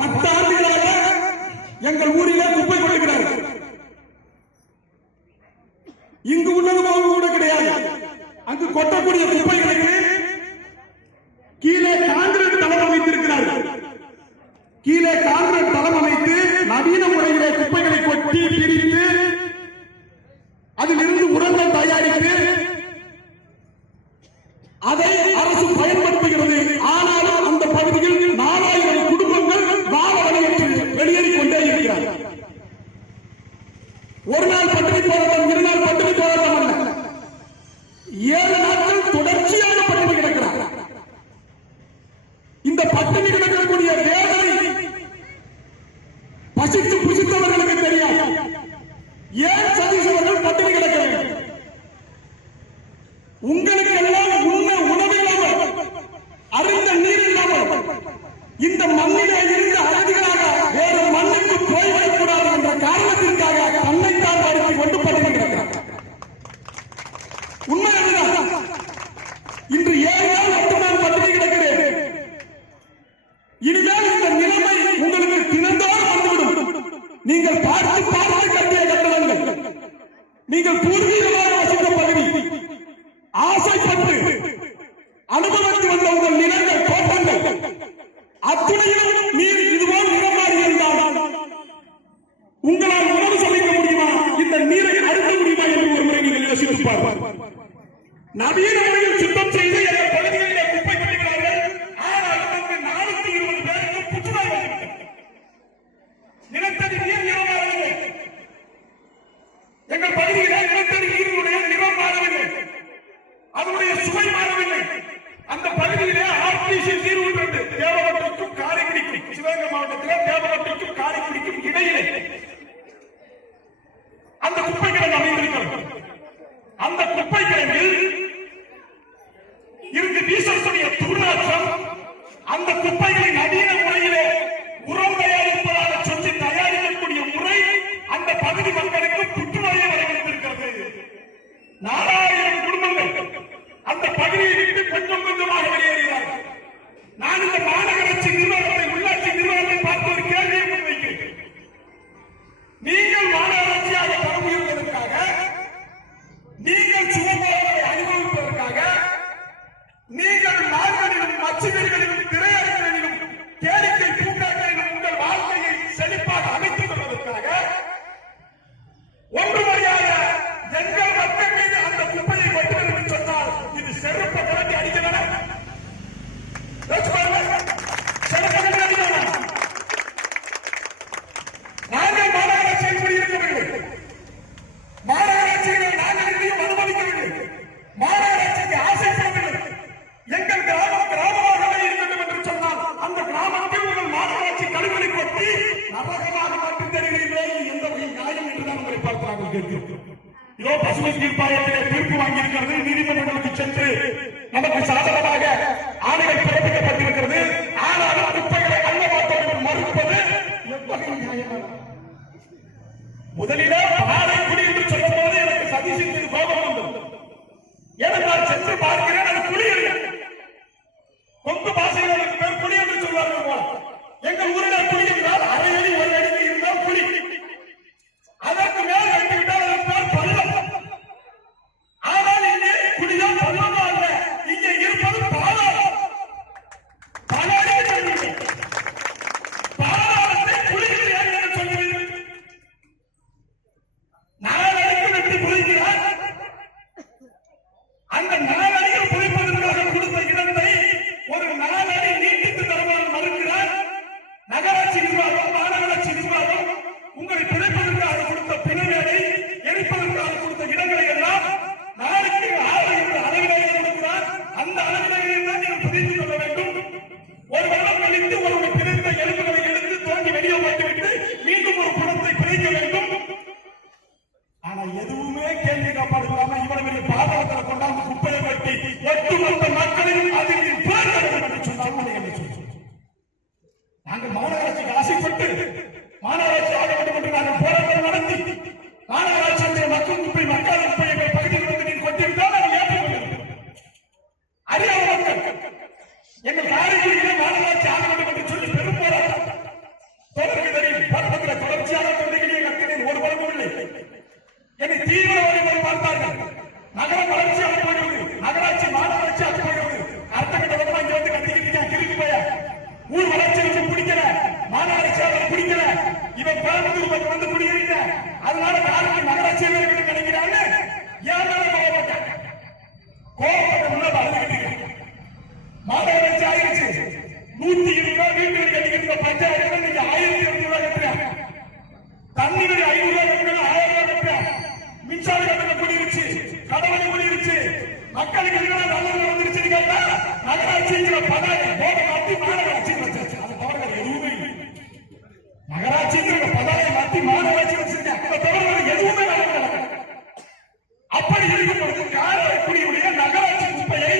பத்து ஆண்டுகளாக எங்கள் ஊரிலே குப்பை கொள்கிறார்கள் இங்கு உள்ளது கூட கிடையாது. அங்கு கொட்டக்கூடிய குப்பை ஒரு நாள் பட்டினி போராட்டம் இரு நாள் பட்டினி போராட்டம் அல்ல. ஏழு ரசித்து பாருங்கள் நவீன முறையில் சுத்தம் செய்து o para entender இவோ பசுமை தீர்ப்பாயத்திலே தீர்ப்பு வாங்கியிருக்கிறது நீதிமன்ற அதனால நாளைக்கு நகராட்சி வீரர்கள் நினைக்கிறான்னு ஏன் மேல கோவப்பட்டாங்க கோவப்பட்ட முன்னாடி அழுதுகிட்டு இருக்காங்க. மாநகராட்சி ஆயிடுச்சு. நூத்தி இருபது ரூபாய் வீட்டு வரி கட்டிக்கிட்டு பஞ்சாயத்து நீங்க ஆயிரத்தி இருபது ரூபாய் கட்டுறாங்க தண்ணி வரி ஐநூறு ரூபாய் கட்டுறாங்க ஆயிரம் ரூபாய் கட்டுறாங்க மின்சார கட்டணம் கூடிருச்சு. கடவுளை கூடிருச்சு. மக்களுக்கு எல்லாம் நல்லது வந்துருச்சு கேட்டா? நகராட்சிங்கிற பதவி போக மாத்தி மாநகராட்சி வச்சாச்சு. அது தவிர எதுவுமே இல்லை. நகராட்சிங்கிற பதவியை மாத்தி மாநகராட்சி வச்சிருக்காங்க அதை எதுவுமே அப்படி இருக்கும் பொழுது காரைக்குடியுடைய நகராட்சி குப்பையை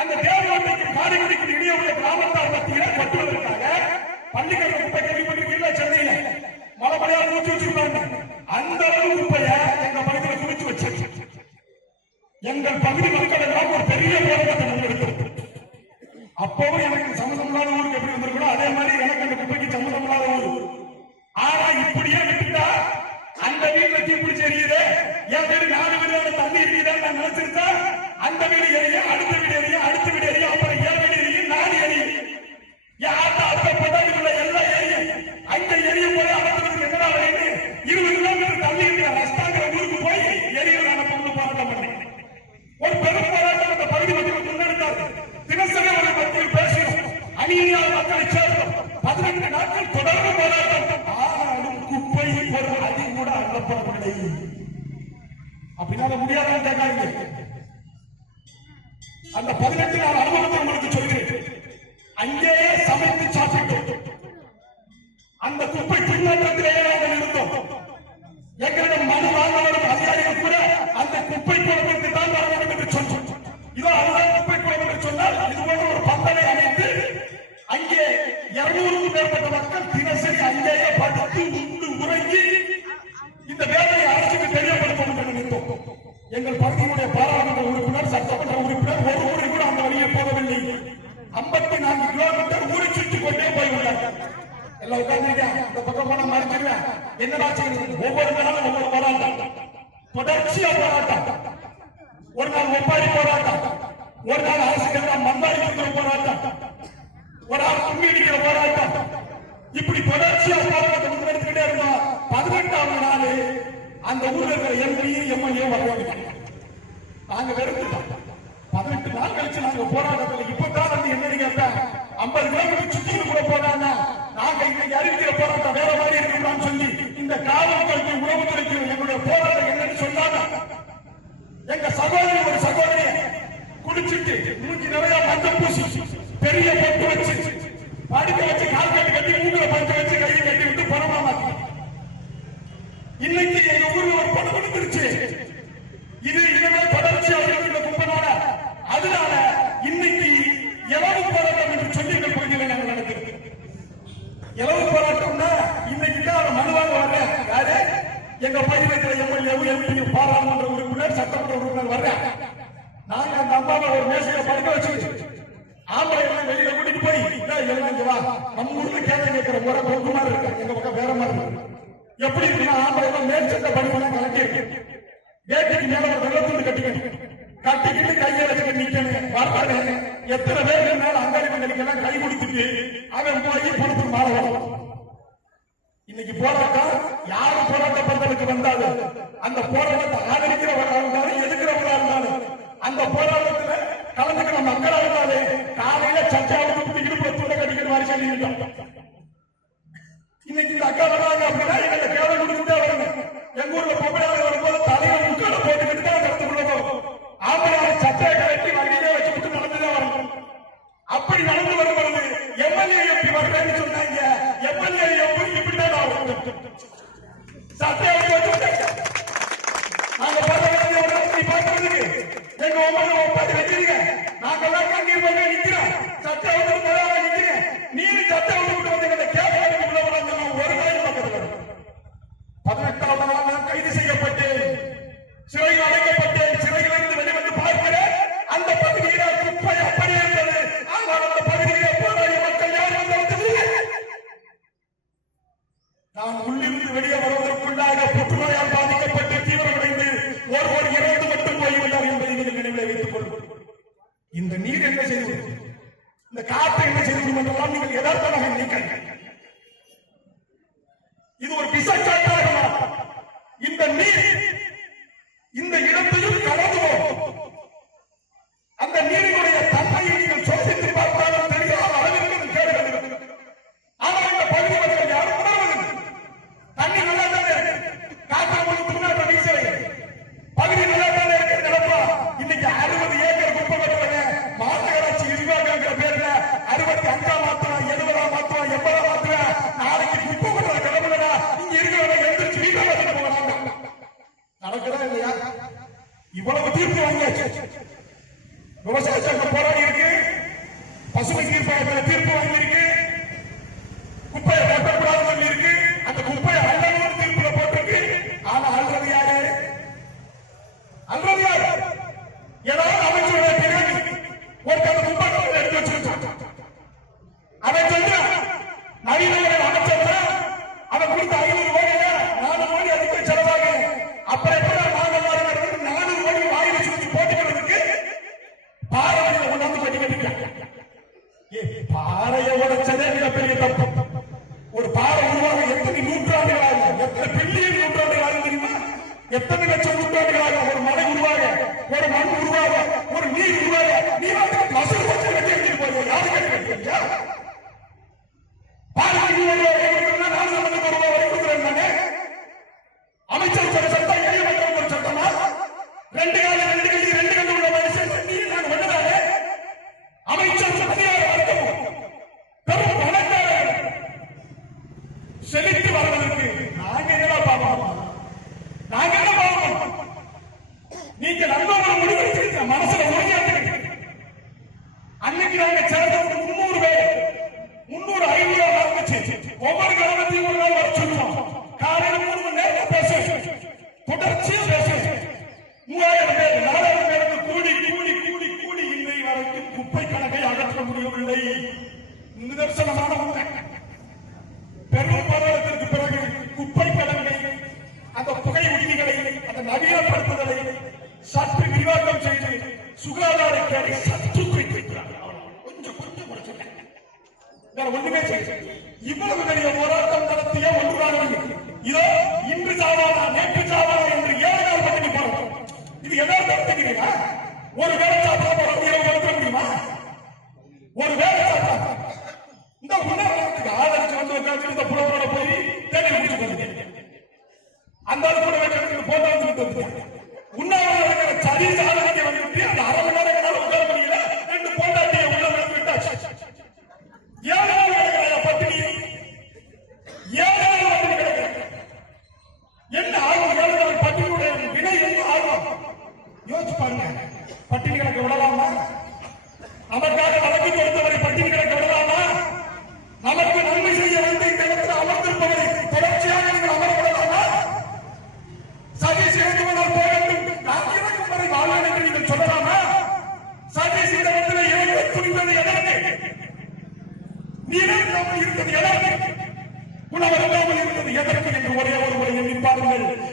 அந்த காரைக்குடிக்கு இடையே உள்ள கிராமத்தார் மத்தியில கொட்டுவதற்காக குப்பை கேள்விப்பட்டிருக்கீங்களா சென்னையில? வச்சிருக்காங்க அந்த அளவு குப்பைய எங்க குவிச்சு வச்சு எங்கள் பகுதி மக்கள் எல்லாம் ஒரு பெரிய போராட்டத்தை அப்பவும் எனக்கு சம்மந்தம் இல்லாத ஊருக்கு எப்படி வந்திருக்கணும்? அதே மாதிரி எனக்கு அந்த குப்பைக்கு சம்மந்தம் இல்லாத ஊர். ஆனா இப்படியே விட்டுட்டா அந்த வீட்டுல தீப்பிடிச்சு எரியுது என் வீடு நாலு வீடு தண்ணி எரியுதான் நான் நினைச்சிருந்தா அந்த வீடு எரிய அடுத்த வீடு அடுத்த அப்படினால முடியாதான்னு கேட்காதீங்க அந்த பதினெட்டு நாள் அனுபவத்தை உங்களுக்கு சொல்கிறேன் அங்கேயே சமைத்து சாப்பிட்டோம் அந்த குப்பை பின்னோட்டத்திலேயே நாங்கள் இருந்தோம் எங்களிடம் மனு பாராளுமன்ற உறுப்பினர் சட்டமன்ற உறுப்பினர் ஒரு முறை கூட அந்த வழியை போகவில்லை. ஐம்பத்தி நான்கு கிலோமீட்டர் ஊரை சுற்றி கொண்டே போய்விட்டார். எல்லாம் உட்கார்ந்துருக்கேன் இந்த பக்கம் போன மறைச்சிருவேன் என்னடா செய்யுது ஒவ்வொரு நாளும் ஒவ்வொரு போராட்டம். தொடர்ச்சியா போராட்டம். ஒரு நாள் ஒப்பாரி போராட்டம். ஒரு நாள் ஆசிரியர் மந்தாரி கொடுக்கிற போராட்டம். ஒரு நாள் கும்மி அடிக்கிற போராட்டம். இப்படி தொடர்ச்சியா போராட்டம் முன்னெடுத்துக்கிட்டே இருந்தோம். பதினெட்டாவது நாள் அந்த ஊர்ல இருக்கிற எம்பி எம்எல்ஏ வருவாங்க நாங்க வெறுத்துட்டோம். பதினெட்டு நாள் கழிச்சு நாங்க போராட்டத்துல இப்பதான் வந்து என்னன்னு கேட்டேன் ஐம்பது கிலோமீட்டர் சுத்தி கூட போனாங்க நாங்க இன்னைக்கு அறிவிக்கிற போராட்டம் வேற மாதிரி இருக்கணும்னு சொல்லி இந்த காவல்துறைக்கு உளவுத்துறைக்கு எங்களுடைய போராட்டம் என்னன்னு சொன்னாங்க எங்க சகோதரி ஒரு சகோதரிய குடிச்சிட்டு மூஞ்சி நிறைய மஞ்சள் பூசி பெரிய பொட்டு வச்சு படுக்க வச்சு கால் கட்டி கட்டி மூங்கில படுக்க வச்சு கையை கட்டி விட்டு பணமா மாத்தி இன்னைக்கு எங்க ஊர்ல ஒரு பொண்ணு கொடுத்துருச்சு இது இனிமேல் தொடர்ச்சியா இருக்கிற கும்பனால அதனால இன்னைக்கு இலவு போராட்டம் என்று சொல்லி எங்கள் பகுதியில் நாங்கள் நடக்கிறது இலவு போராட்டம்னா இன்னைக்கு தான் அவர் மனுவாங்க வர்றேன் யாரு எங்க பகுதியில் இருக்கிற எம்எல்ஏ எம்பி பாராளுமன்ற உறுப்பினர் சட்டமன்ற உறுப்பினர் வர்ற. நாங்க அந்த அம்மாவை ஒரு மேசையில படுக்க வச்சு ஆம்பளை எல்லாம் வெளியில கூட்டிட்டு போய் எல்லாம் இங்க வா நம்ம ஊர்ல கேள்வி கேட்கிற முறை கொண்டு மாதிரி இருக்கு? எங்க பக்கம் வேற மாதிரி இருக்கு. எப்படி இருக்கு ஆம்பளை எல்லாம் மேற்சட்ட படிப்பெல்லாம் கலக்கி இருக்கு. கேட்டுக்கு மேல ஒரு வெள்ளத்துண்டு கட்டிக்கணும். கட்டிக்கிட்டு கையை வச்சுட்டு நிக்கணும். பார்த்தாரு எத்தனை பேருக்கு மேல அங்காடி மண்டலிக்கெல்லாம் கை கொடுத்துட்டு அவன் போய் பணத்துக்கு மாற வரும் இன்னைக்கு போராட்டம் யாரு போராட்ட பந்தலுக்கு வந்தாலும் அந்த போராட்டத்தை ஆதரிக்கிறவர்களா இருந்தாலும் எதிர்க்கிறவர்களா இருந்தாலும் அந்த போராட்டத்துல கலந்துக்கிற மக்களா இருந்தாலே காலையில சர்ச்சாவுக்கு விட்டு இடுப்புல துண்டை கட்டிக்கிற மாதிரி சொல்லியிருக்கோம் இன்னைக்கு இந்த அக்கா வராங்க அப்படின்னா எங்களை கேவல கொடுத்துட்டே வரணும் எங்க ஊர்ல பொம்பளை வரும்போது தலையில முக்கால போட்டுக்கிட்டு தான் கடத்துக்குள்ள ஆம்பளை சர்ச்சை இந்த காற்று என்ன செய்வது என்றெல்லாம் நீங்கள் எதார்த்தமாக நீக்கங்கள்.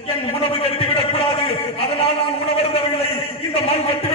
என் உணவு கட்டிவிடக் கூடாது அதனால் நான் உணவருந்தவில்லை. இந்த மண் கட்டு